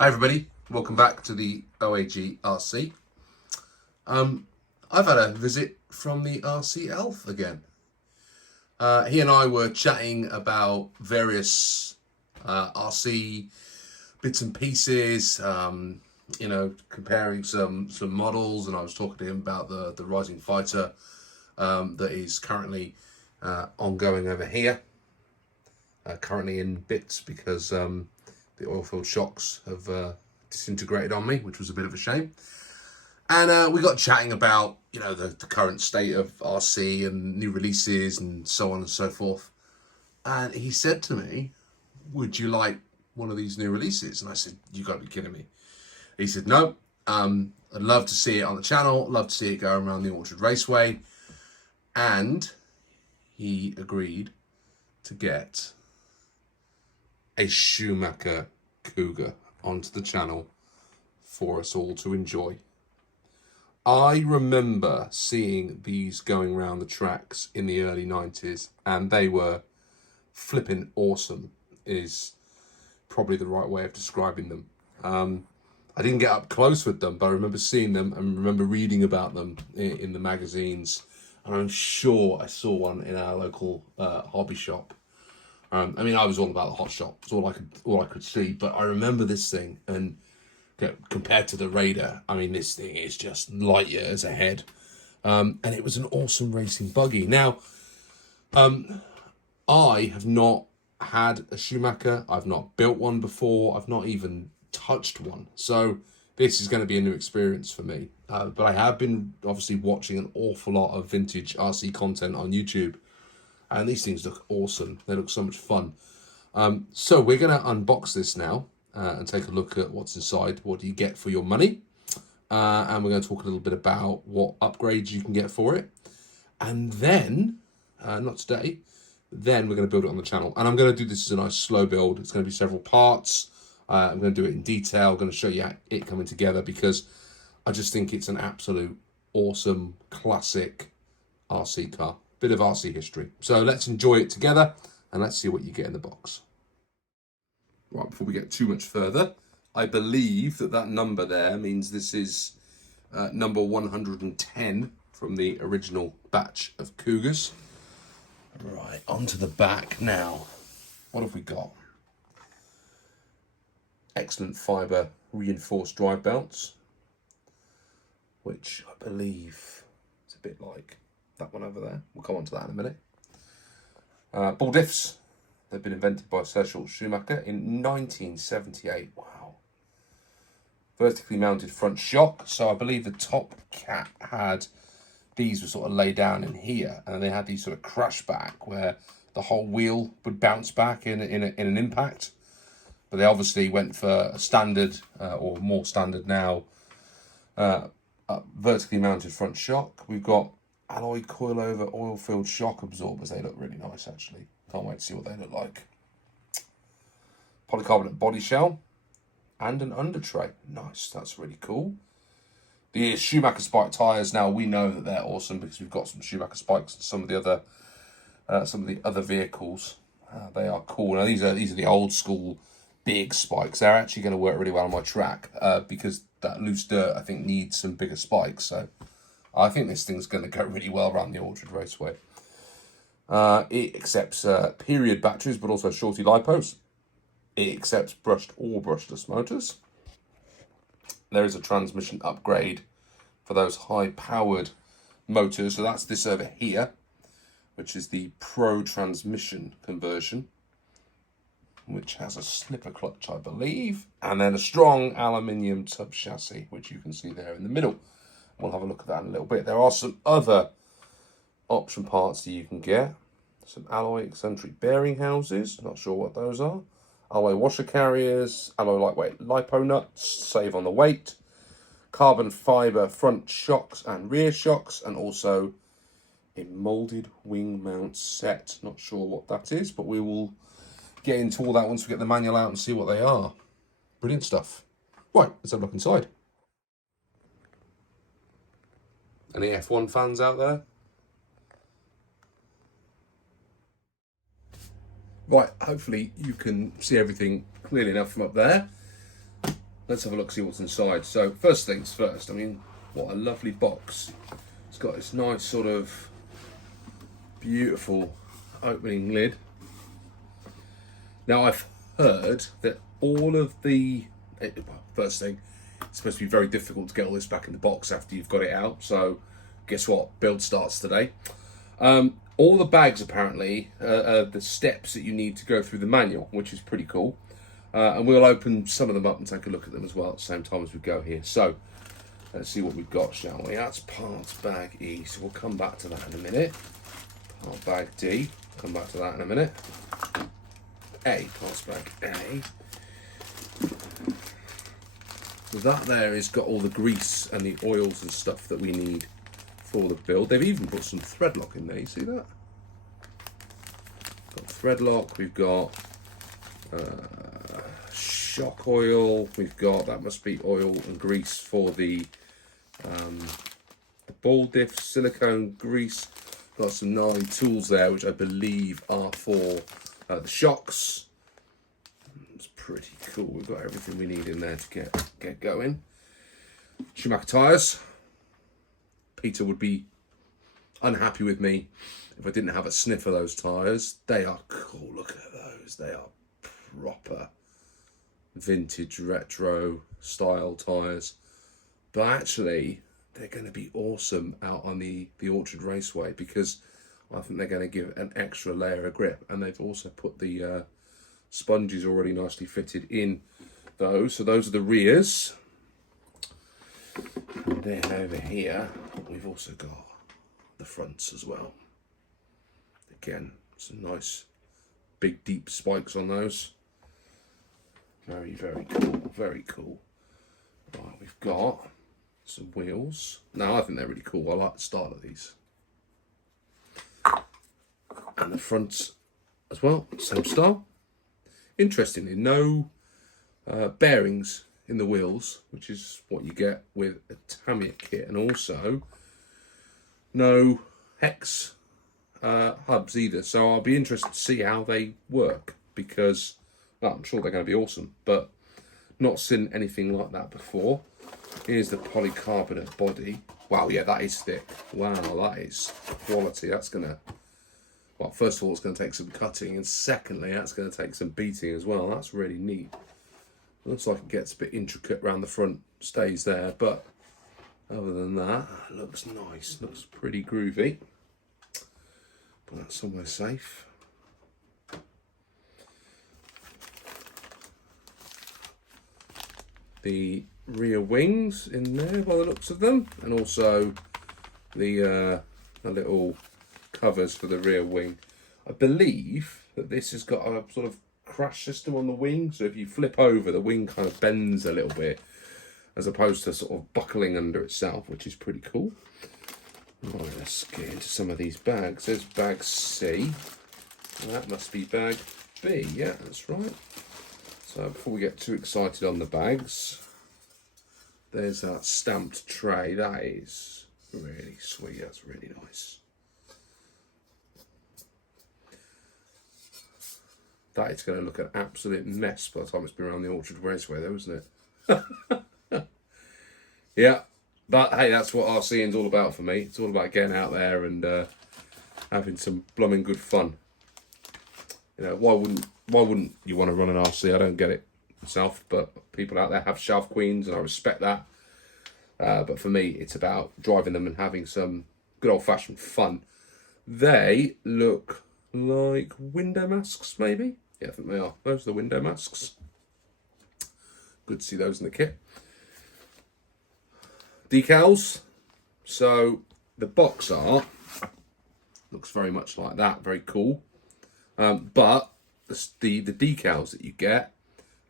Hi everybody, welcome back to the OAG RC. I've had a visit from the RC Elf again. He and I were chatting about various RC bits and pieces, comparing some models, and I was talking to him about the Rising Fighter that is currently ongoing over here, currently in bits because the oil-filled shocks have disintegrated on me, which was a bit of a shame. And we got chatting about, the current state of RC and new releases and so on and so forth. And he said to me, would you like one of these new releases? And I said, you got to be kidding me. He said, no, I'd love to see it on the channel, love to see it go around the Orchard Raceway. And he agreed to get a Schumacher Cougar onto the channel for us all to enjoy. I remember seeing these going around the tracks in the early 90s, and they were flipping awesome, is probably the right way of describing them. I didn't get up close with them, but I remember seeing them and remember reading about them in the magazines. And I'm sure I saw one in our local hobby shop. I was all about the hot shop. It's all I could see. But I remember this thing, and compared to the Raider, this thing is just light years ahead. And it was an awesome racing buggy. Now, I have not had a Schumacher. I've not built one before. I've not even touched one. So this is going to be a new experience for me. But I have been obviously watching an awful lot of vintage RC content on YouTube. And these things look awesome. They look so much fun. So we're going to unbox this now and take a look at what's inside. What do you get for your money? And we're going to talk a little bit about what upgrades you can get for it. And then, not today, then we're going to build it on the channel. And I'm going to do this as a nice slow build. It's going to be several parts. I'm going to do it in detail. I'm going to show you it coming together because I just think it's an absolute awesome, classic RC car. Bit of RC history. So let's enjoy it together and let's see what you get in the box. Right, before we get too much further, I believe that number there means this is number 110 from the original batch of Cougars. Right, onto the back now. What have we got? Excellent fibre reinforced drive belts, which I believe is a bit like that one over there. We'll come on to that in a minute. Ball diffs. They've been invented by Sir Schumacher in 1978. Wow. Vertically mounted front shock. So I believe the top cap had, these were sort of laid down in here, and they had these sort of crash back where the whole wheel would bounce back in an impact. But they obviously went for a standard, or more standard now, vertically mounted front shock. We've got alloy coilover oil-filled shock absorbers. They look really nice, actually. Can't wait to see what they look like. Polycarbonate body shell and an under tray. Nice, that's really cool. The Schumacher spike tyres. Now we know that they're awesome because we've got some Schumacher spikes and some of the other vehicles. They are cool. Now these are the old school big spikes. They're actually going to work really well on my track because that loose dirt I think needs some bigger spikes. So I think this thing's going to go really well around the Orchard Raceway. It accepts period batteries, but also shorty lipos. It accepts brushed or brushless motors. There is a transmission upgrade for those high-powered motors. So that's this over here, which is the Pro transmission conversion, which has a slipper clutch, I believe, and then a strong aluminium tub chassis, which you can see there in the middle. We'll have a look at that in a little bit. There are some other option parts that you can get. Some alloy eccentric bearing houses, not sure what those are. Alloy washer carriers, alloy lightweight lipo nuts, save on the weight. Carbon fibre front shocks and rear shocks, and also a moulded wing mount set. Not sure what that is, but we will get into all that once we get the manual out and see what they are. Brilliant stuff. Right, let's have a look inside. Any F1 fans out there? Right, hopefully you can see everything clearly enough from up there. let's have a look, see what's inside. So first things first, I mean, what a lovely box. It's got this nice sort of beautiful opening lid. Now I've heard that all of the, well, first thing, it's supposed to be very difficult to get all this back in the box after you've got it out. So guess what? Build starts today. All the bags apparently are the steps that you need to go through the manual, which is pretty cool. And we'll open some of them up and take a look at them as well at the same time as we go here. So let's see what we've got, shall we? That's parts bag E, so we'll come back to that in a minute. Part bag D, come back to that in a minute. A, parts bag A. So that there has got all the grease and the oils and stuff that we need for the build. They've even put some thread lock in there, you see that? Got thread lock, we've got shock oil, we've got, that must be oil and grease for the ball diff, silicone grease. Got some gnarly tools there, which I believe are for the shocks. It's pretty cool. We've got everything we need in there to get going. Schumacher tyres. Peter would be unhappy with me if I didn't have a sniff of those tyres. They are cool. Look at those. They are proper vintage retro style tyres. But actually, they're going to be awesome out on the Orchard Raceway because I think they're going to give an extra layer of grip. And they've also put the sponges already nicely fitted in those. So those are the rears. And then over here, we've also got the fronts as well. Again, some nice big deep spikes on those. Very, very cool, very cool. Right, we've got some wheels. Now, I think they're really cool. I like the style of these. And the fronts as well, same style. Interestingly, no bearings in the wheels, which is what you get with a Tamiya kit, and also no hex hubs either. So I'll be interested to see how they work because, well, I'm sure they're going to be awesome, but not seen anything like that before. Here's the polycarbonate body. Wow, yeah, that is thick. Wow, that is quality. That's going to, well, first of all, it's going to take some cutting, and secondly, that's going to take some beating as well. That's really neat. Looks like it gets a bit intricate around the front, stays there, but other than that, it looks nice, looks pretty groovy. Put that somewhere safe. The rear wings in there by the looks of them, and also the little covers for the rear wing. I believe that this has got a sort of crash system on the wing, so if you flip over, the wing kind of bends a little bit as opposed to sort of buckling under itself, which is pretty cool. Right, let's get into some of these bags. There's bag C, and that must be bag B. Yeah, that's right. So before we get too excited on the bags, there's that stamped tray. That is really sweet. That's really nice. That is going to look an absolute mess by the time it's been around the Orchard Raceway, though, isn't it? Yeah, but hey, that's what RCing's all about for me. It's all about getting out there and having some blooming good fun. You know, why wouldn't you want to run an RC? I don't get it myself, but people out there have Shelf Queens, and I respect that. But for me, it's about driving them and having some good old-fashioned fun. They look like window masks, maybe? Yeah, I think they are. Those are the window masks. Good to see those in the kit. Decals. So the box art looks very much like that. Very cool. But the decals that you get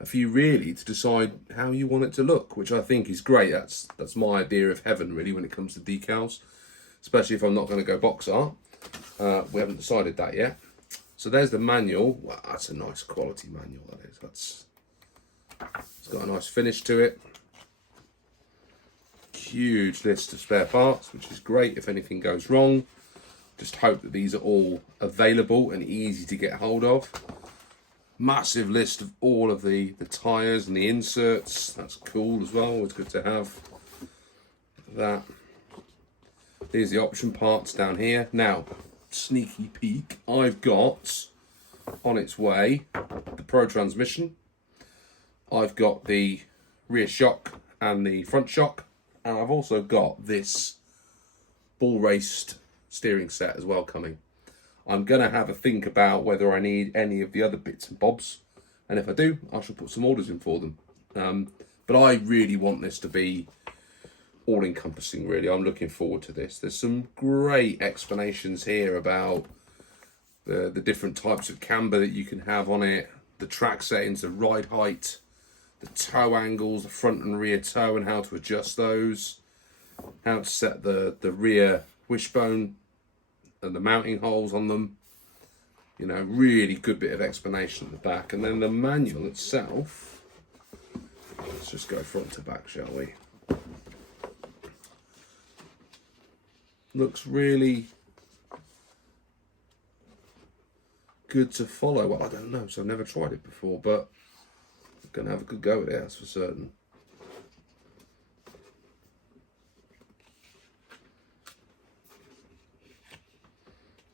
are for you really to decide how you want it to look, which I think is great. That's my idea of heaven, really, when it comes to decals, especially if I'm not going to go box art. We haven't decided that yet. So there's the manual. Wow, that's a nice quality manual, that is. It's got a nice finish to it. Huge list of spare parts, which is great if anything goes wrong. Just hope that these are all available and easy to get hold of. Massive list of all of the tyres and the inserts. That's cool as well. It's good to have that. Here's the option parts down here. Now, sneaky peek. I've got on its way the Pro transmission. I've got the rear shock and the front shock. And I've also got this ball raced steering set as well coming. I'm going to have a think about whether I need any of the other bits and bobs. And if I do, I shall put some orders in for them. But I really want this to be all-encompassing, really. I'm looking forward to this. There's some great explanations here about the different types of camber that you can have on it, the track settings, the ride height, the toe angles, the front and rear toe and how to adjust those, how to set the rear wishbone and the mounting holes on them. You know, really good bit of explanation at the back. And then the manual itself, let's just go front to back, shall we? Looks really good to follow. Well, I don't know, so I've never tried it before, but I'm going to have a good go at it, that's for certain.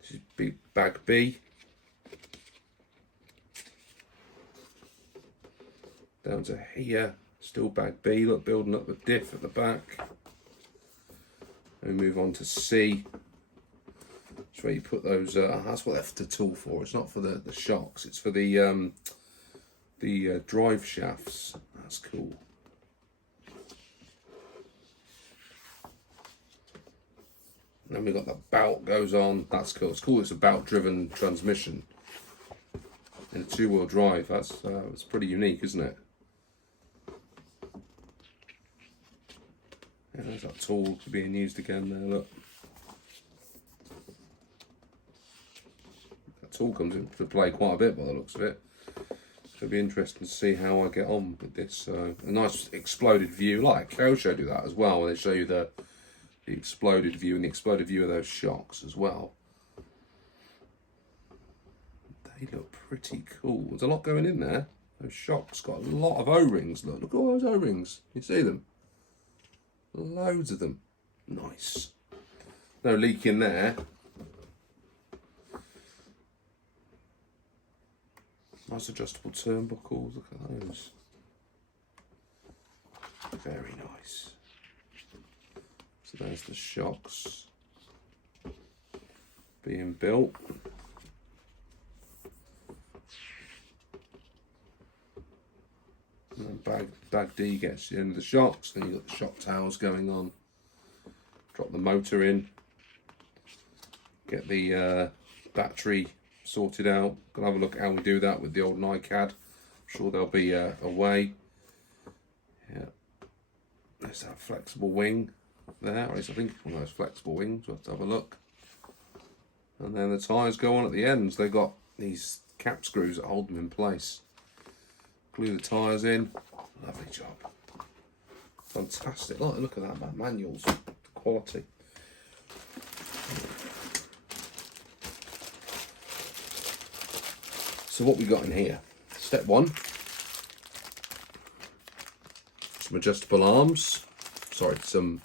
This is bag B. Down to here, still bag B. Look, building up the diff at the back. And we move on to C. That's where you put those. That's what that's the tool for. It's not for the shocks. It's for the drive shafts. That's cool. And then we've got the belt goes on. That's cool. It's cool. It's a belt-driven transmission in a two-wheel drive. That's pretty unique, isn't it? Yeah, there's that tool being used again there, look. That tool comes into play quite a bit by the looks of it. It'll be interesting to see how I get on with this. A nice exploded view, like Kosho do that as well, where they show you the exploded view and the exploded view of those shocks as well. They look pretty cool. There's a lot going in there. Those shocks got a lot of O-rings. Look at all those O-rings. You see them? Loads of them. Nice. No leak in there. Nice adjustable turnbuckles. Look at those. Very nice. So there's the shocks being built. And then bag D gets you into the shocks, then you've got the shock towers going on. Drop the motor in, get the battery sorted out. Gonna have a look at how we do that with the old NiCad. I'm sure there'll be a way. Yeah, there's that flexible wing there, or at least I think one of those flexible wings. We'll have to have a look. And then the tyres go on at the ends. They've got these cap screws that hold them in place. Glue the tyres in. Lovely job. Fantastic. Look at that, man. Manuals. Quality. So what we got in here? Step one. Some adjustable arms. Sorry, some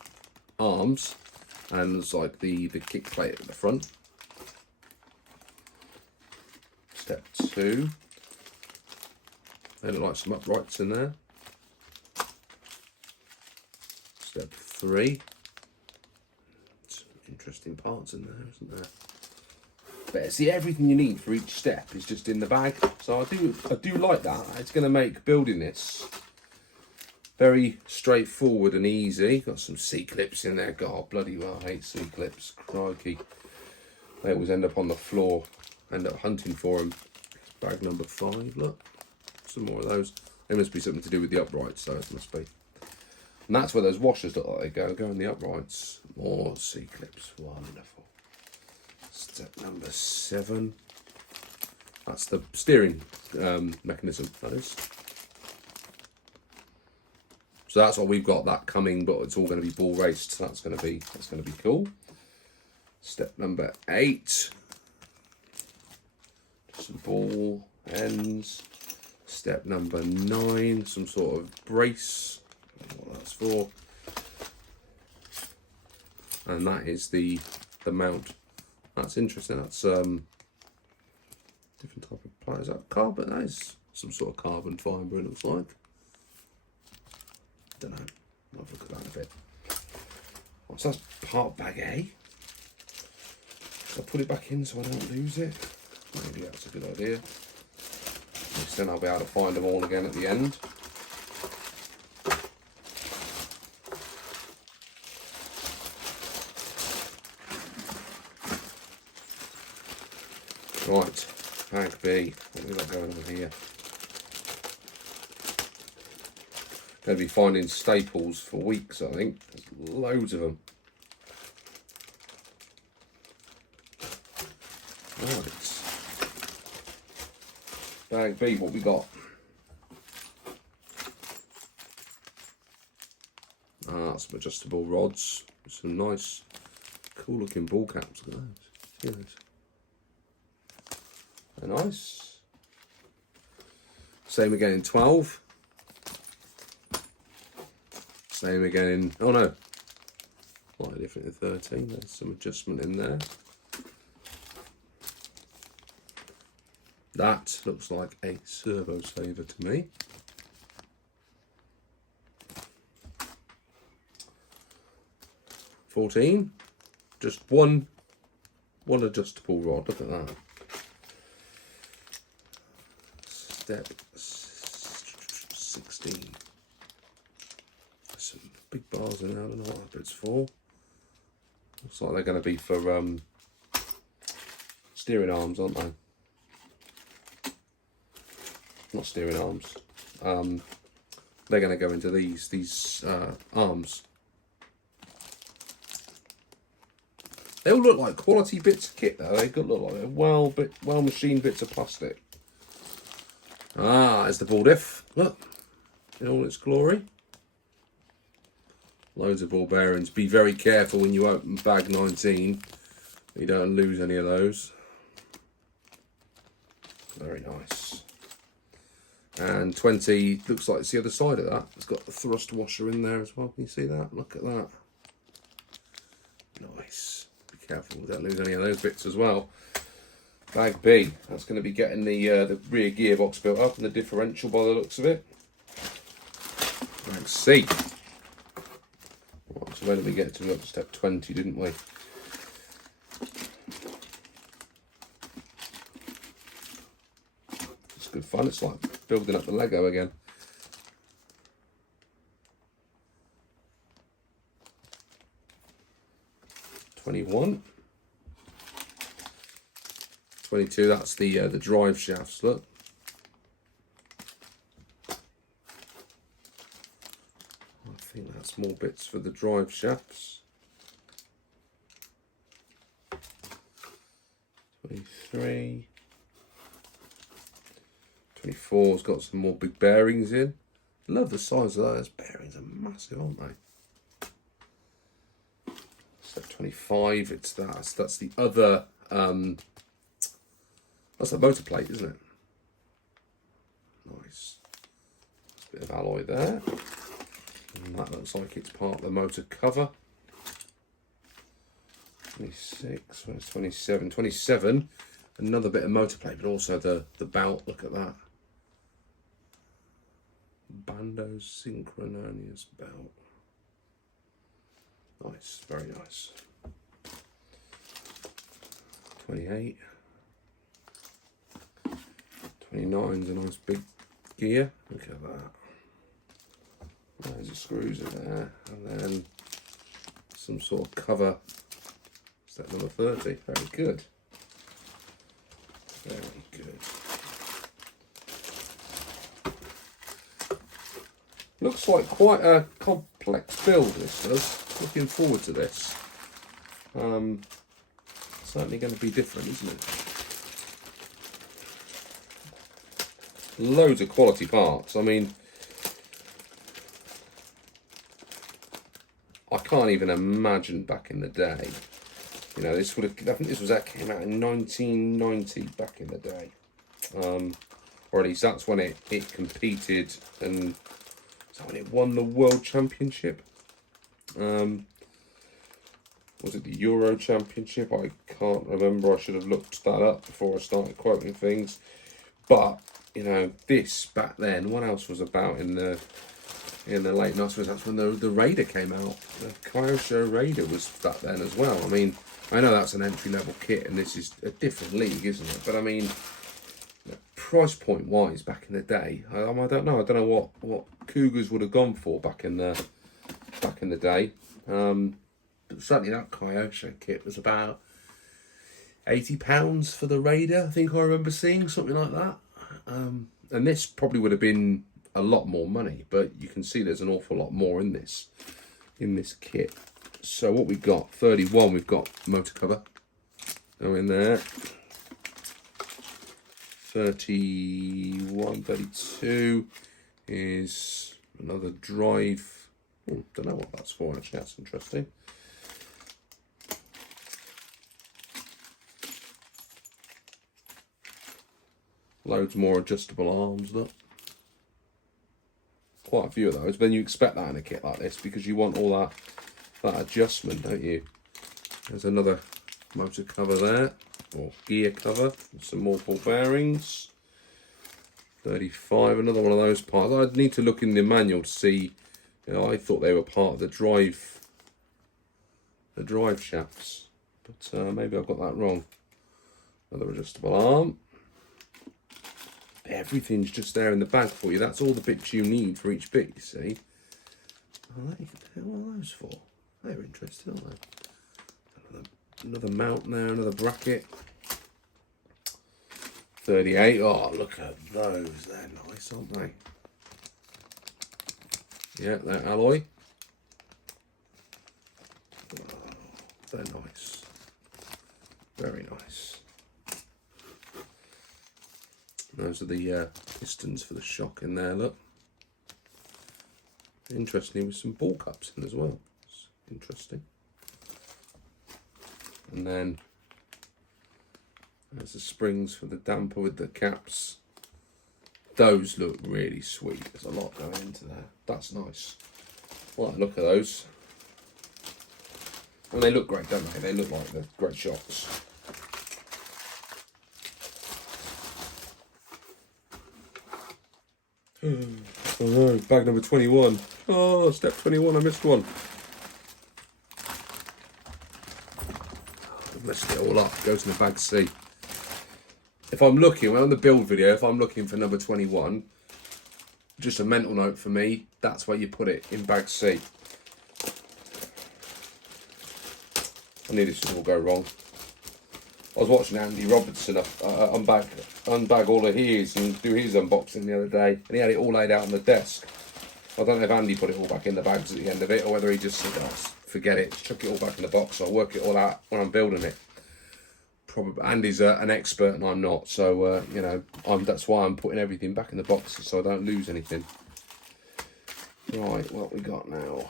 arms. And there's like the kick plate at the front. Step two. They look like some uprights in there. Step three. Some interesting parts in there, isn't there? But see, everything you need for each step is just in the bag. So I do like that. It's going to make building this very straightforward and easy. Got some C-clips in there. God, bloody well, I hate C-clips. Crikey. They always end up on the floor. End up hunting for them. Bag number 5, look. Some more of those. They must be something to do with the uprights, so it must be. And that's where those washers look like they go in the uprights. More C-clips, wonderful. Step number 7. That's the steering mechanism, that is. So that's what we've got that coming, but it's all going to be ball raced, so that's going to be cool. Step number 8. Some ball ends. Step number 9, some sort of brace. I don't know what that's for. And that is the mount. That's interesting. That's different type of ply. Is that carbon? That is some sort of carbon fibre, it looks like. Don't know. I'll have a look at that in a bit. Oh, so that's part bag A. So I'll put it back in so I don't lose it. Maybe that's a good idea. At least then I'll be able to find them all again at the end. Right, bag B. What have we got going on here? Going to be finding staples for weeks, I think. There's loads of them. Right. Bag B, what we got? Some adjustable rods. Some nice, cool looking ball caps. Look at those. See those? They're nice. Same again in 12. Same again in, oh no, slightly different in 13. There's some adjustment in there. That looks like a servo saver to me. $14. Just one adjustable rod. Look at that. Step 16. Some big bars in there. I don't know what it's for. Looks like they're going to be for steering arms, aren't they? Not steering arms. They're going to go into these arms. They all look like quality bits of kit though. They look like well machined bits of plastic. Ah, there's the ball diff. Look, in all its glory. Loads of ball bearings. Be very careful when you open bag 19. You don't lose any of those. Very nice. And 20 looks like it's the other side of that. It's got the thrust washer in there as well. Can you see that? Look at that. Nice. Be careful, don't lose any of those bits as well. Bag B. That's going to be getting the rear gearbox built up and the differential by the looks of it. Bag C. Right, so where did we get to? We got to step 20, didn't we? It's good fun. It's like building up the Lego again. $21. 22, that's the drive shafts, look. I think that's more bits for the drive shafts. 23. 24's got some more big bearings in. Love the size of those bearings, are massive, aren't they? Step 25, it's that's the other that's a motor plate, isn't it? Nice. Bit of alloy there. And that looks like it's part of the motor cover. 26, where's 27? 27, another bit of motor plate, but also the belt, look at that. Bando's synchronous belt. Nice, very nice. 28. 29's a nice big gear. Look at that. There's the screws in there. And then some sort of cover. Step number 30. Very good. Very good. Looks like quite a complex build, this does. Looking forward to this. Certainly going to be different, isn't it? Loads of quality parts. I mean, I can't even imagine back in the day. You know, this would have. I think this was that came out in 1990 back in the day. or at least that's when it competed, and is that when it won the World Championship? Was it the Euro Championship? I can't remember. I should have looked that up before I started quoting things. But you know, this back then, what else was about in the late 90s? That's when the Raider came out. The Kyosho Raider was back then as well. I mean, I know that's an entry level kit, and this is a different league, isn't it? But I mean, price point wise, back in the day, I don't know. I don't know what Cougars would have gone for back in the day. But certainly that Kyosho kit was about £80 for the Raider. I think I remember seeing something like that. And this probably would have been a lot more money, but you can see there's an awful lot more in this kit. So what we've got, 31, we've got motor cover. Go in there. 31, 32 is another drive. Don't know what that's for actually, that's interesting. Loads more adjustable arms, look. Quite a few of those, but then you expect that in a kit like this because you want all that adjustment, don't you? There's another motor cover there, or gear cover, with some more ball bearings. 35, another one of those parts. I'd need to look in the manual to see. You know, I thought they were part of the drive shafts, but maybe I've got that wrong. Another adjustable arm. Everything's just there in the bag for you. That's all the bits you need for each bit, you see. Oh, you can put one of those for. They're interesting, aren't they? Another mount there, another bracket. 38. Oh, look at those. They're nice, aren't they? Yeah, they're alloy. Oh, they're nice. Very nice. Those are the pistons for the shock in there, look. Interestingly, with some ball cups in as well. It's interesting. And then there's the springs for the damper with the caps. Those look really sweet. There's a lot going into there. That's nice. I like the look of those. And they look great, don't they? They look like they're great shocks. Oh no, bag number 21. Oh, step 21, I missed one. I've messed it all up. Goes in the bag C. If I'm looking, when on the build video, if I'm looking for number 21, just a mental note for me, that's where you put it, in bag C. I knew this would all go wrong. I was watching Andy Robertson unbag all of his and do his unboxing the other day, and he had it all laid out on the desk. I don't know if Andy put it all back in the bags at the end of it, or whether he just said, oh, forget it, chuck it all back in the box, I'll work it all out when I'm building it. Probably Andy's an expert and I'm not, so you know, that's why I'm putting everything back in the boxes so I don't lose anything. Right, what we got now?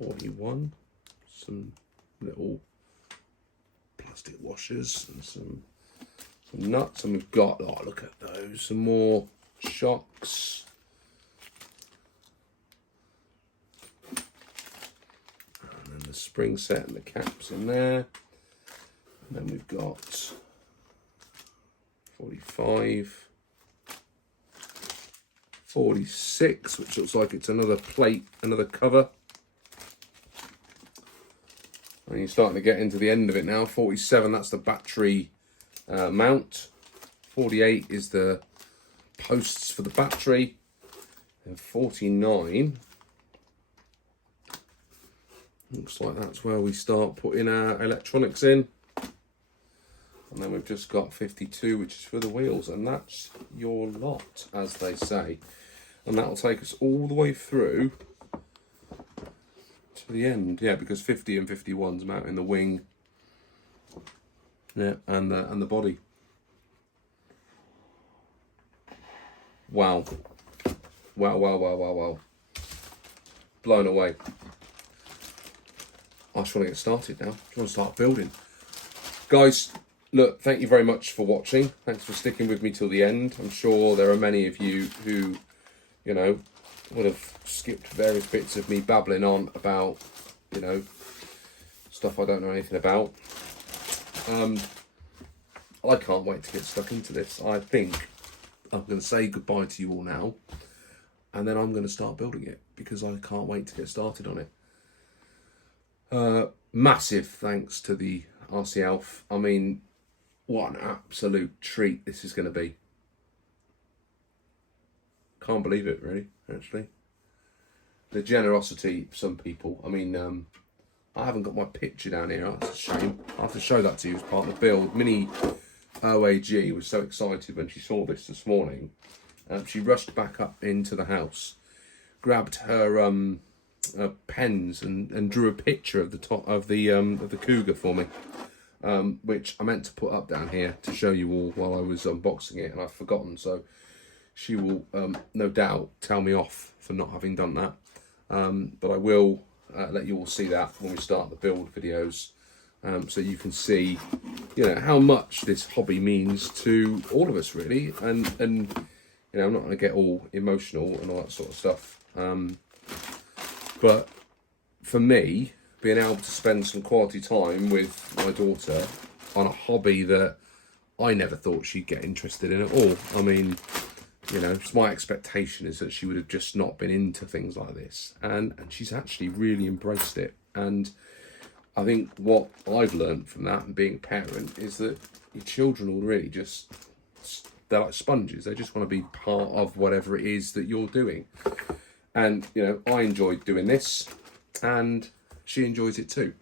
'41, some little plastic washers and some nuts, and we've got, oh look at those, some more shocks. And then the spring set and the caps in there. And then we've got 45, 46, which looks like it's another plate, another cover. And you're starting to get into the end of it now. 47, that's the battery mount. 48 is the posts for the battery. And 49, looks like that's where we start putting our electronics in. And then we've just got 52, which is for the wheels. And that's your lot, as they say. And that'll take us all the way through to the end, yeah, because 50 and 51's mounting the wing, yeah, and the body. Wow, wow, wow, wow, wow, wow! Blown away. I just want to get started now. I just want to start building. Guys, look, thank you very much for watching. Thanks for sticking with me till the end. I'm sure there are many of you who, you know, would have skipped various bits of me babbling on about, you know, stuff I don't know anything about. I can't wait to get stuck into this. I think I'm going to say goodbye to you all now, and then I'm going to start building it because I can't wait to get started on it. Massive thanks to the RC Elf. I mean, what an absolute treat this is going to be. Can't believe it, really, actually. The generosity of some people. I mean, I haven't got my picture down here. That's a shame. I'll have to show that to you as part of the build. Mini OAG was so excited when she saw this morning. She rushed back up into the house, grabbed her pens and drew a picture of the top of the Cougar for me, which I meant to put up down here to show you all while I was unboxing it, and I've forgotten. So she will no doubt tell me off for not having done that, but I will let you all see that when we start the build videos, so you can see, you know, how much this hobby means to all of us, really. And you know, I'm not going to get all emotional and all that sort of stuff, but for me, being able to spend some quality time with my daughter on a hobby that I never thought she'd get interested in at all. I mean, you know, just my expectation is that she would have just not been into things like this, and she's actually really embraced it. And I think what I've learned from that and being a parent is that your children will really just, they're like sponges. They just want to be part of whatever it is that you're doing. And, you know, I enjoyed doing this, and she enjoys it too.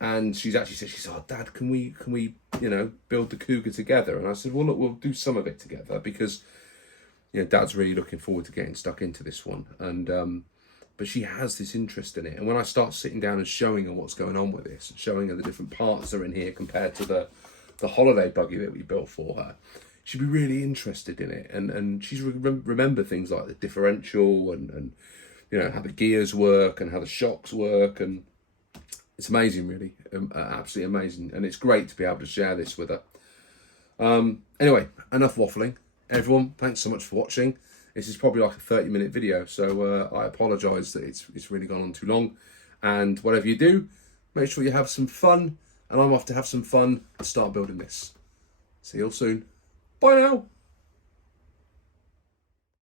And she's actually said, she said, "Oh, Dad, can we, you know, build the Cougar together?" And I said, "Well, look, we'll do some of it together, because, you know, Dad's really looking forward to getting stuck into this one." And but she has this interest in it, and when I start sitting down and showing her what's going on with this, and showing her the different parts that are in here compared to the holiday buggy that we built for her, she'd be really interested in it, and she's remember things like the differential and you know, how the gears work and how the shocks work, and it's amazing, really, absolutely amazing. And it's great to be able to share this with her. Anyway, enough waffling. Everyone, thanks so much for watching. This is probably like a 30-minute video, so I apologise that it's really gone on too long. And whatever you do, make sure you have some fun, and I'm off to have some fun and start building this. See you all soon. Bye now.